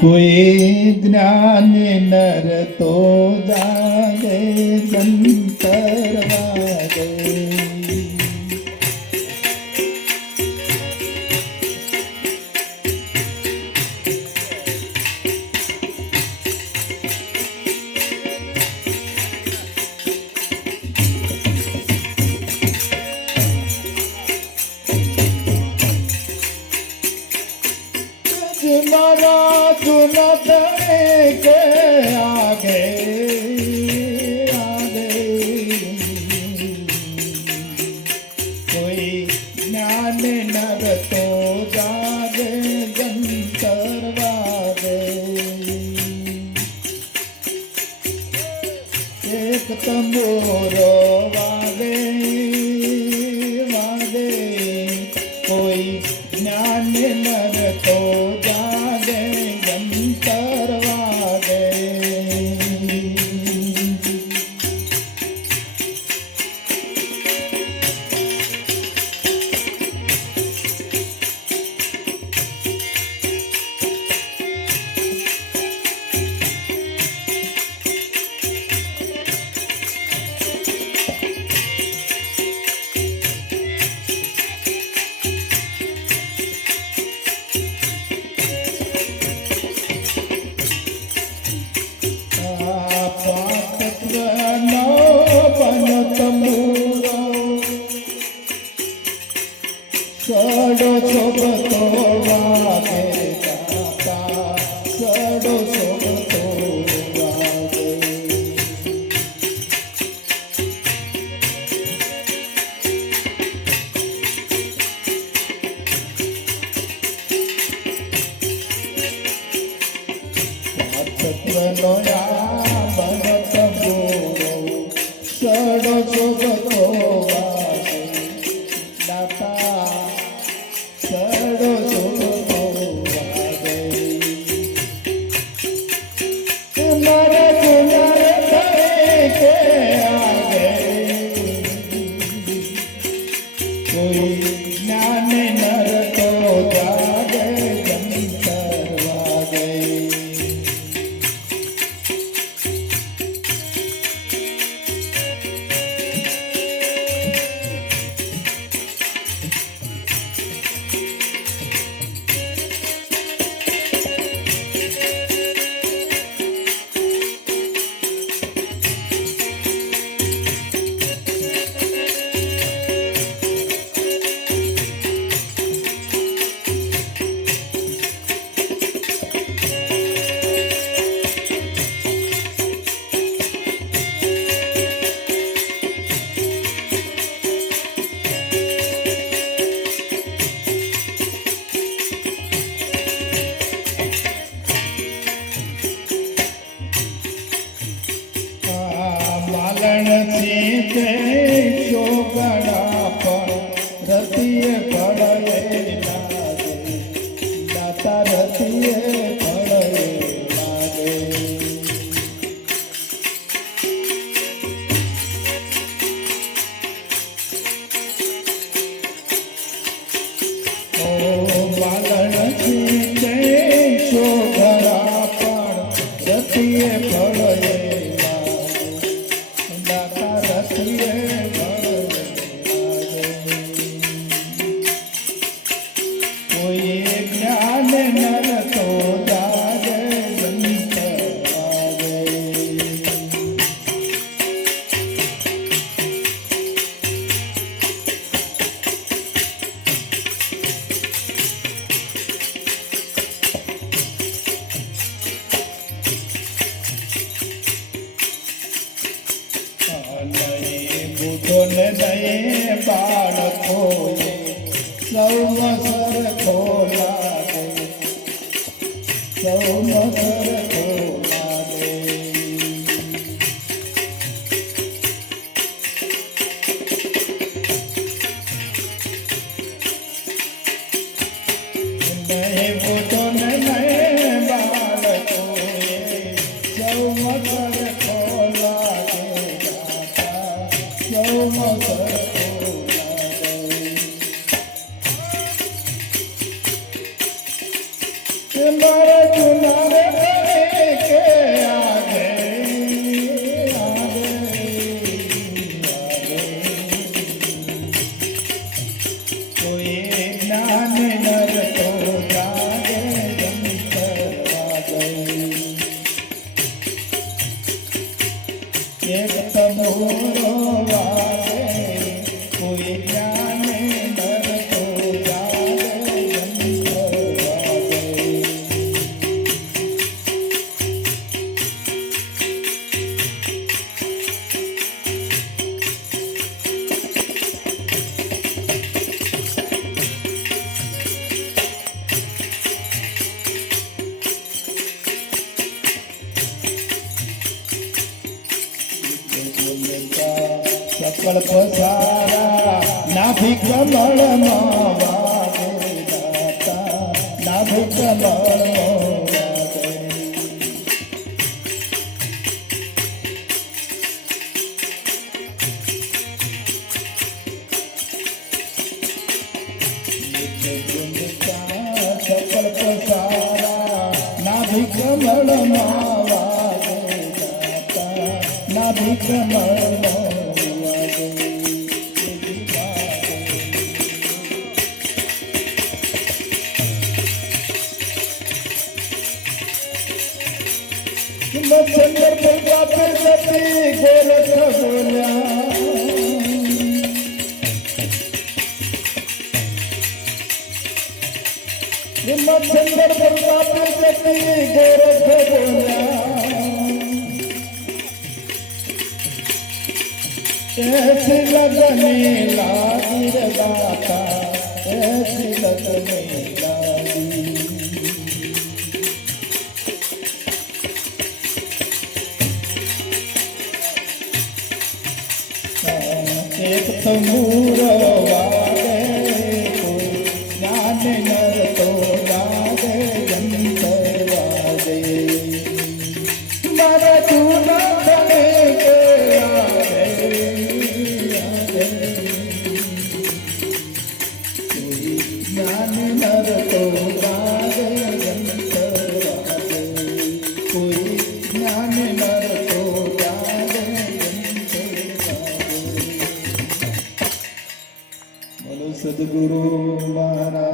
કોઈ જ્ઞાન નર તો જાગે જંતર વાગે. के आगे आगे कोई ज्ञान नर तो जागे जंतर वागे. एक तंबूरो वागे वागे कोई ज्ञान नर तो जागे जंतर वागे. સડો શોભતો વાગે દાતા સડો શોભતો વાગે. તત્વનો યાવન તંબુરો સડો શોભતો વાગે દાતા સડો શોભતો વાગે. નર નર કે આગે કોઈ જ્ઞાન નર તો જાગે જંતર વાગે. તે શોભના પણ રતિએ પડે લાગે દાતા રતિએ પડે લાગે. ઓ માલણ તે શોભના પણ રતિએ પડે દયે બાળકોએ સૌમાં સરખો લાગે સૌમાં સરખો લાગે. દયે બુધો દયે બાળકોએ સૌમાં સરખો લાગે સૌમાં સરખો લાગે. मारे चुनारे करे के आगे आगे आगे कोई ज्ञान नर तो जागे जंतर वागे एक तमोरो वागे कोई ज्ञान नर तो जागे जंतर वागे सकल पसारा नाभि कमल वागे दाता नाभि कमल वागे सकल पसारा नाभि कमल वागे दाता नाभि कमल चंद्र पंगा पे सती गोरख बोला चंद्र पंगा पे सती गोरख बोला ऐसी लगने लागी रे बाता ऐसी लगने लागी एक तमूर वागे कोई ज्ञान नर तो जागे जंतर वागे मारा चूना बने के आगे आगे कोई ज्ञान नर तो जागे जंतर वागे कोई ज्ञान नर तो जागे सद्गुरु महाराज।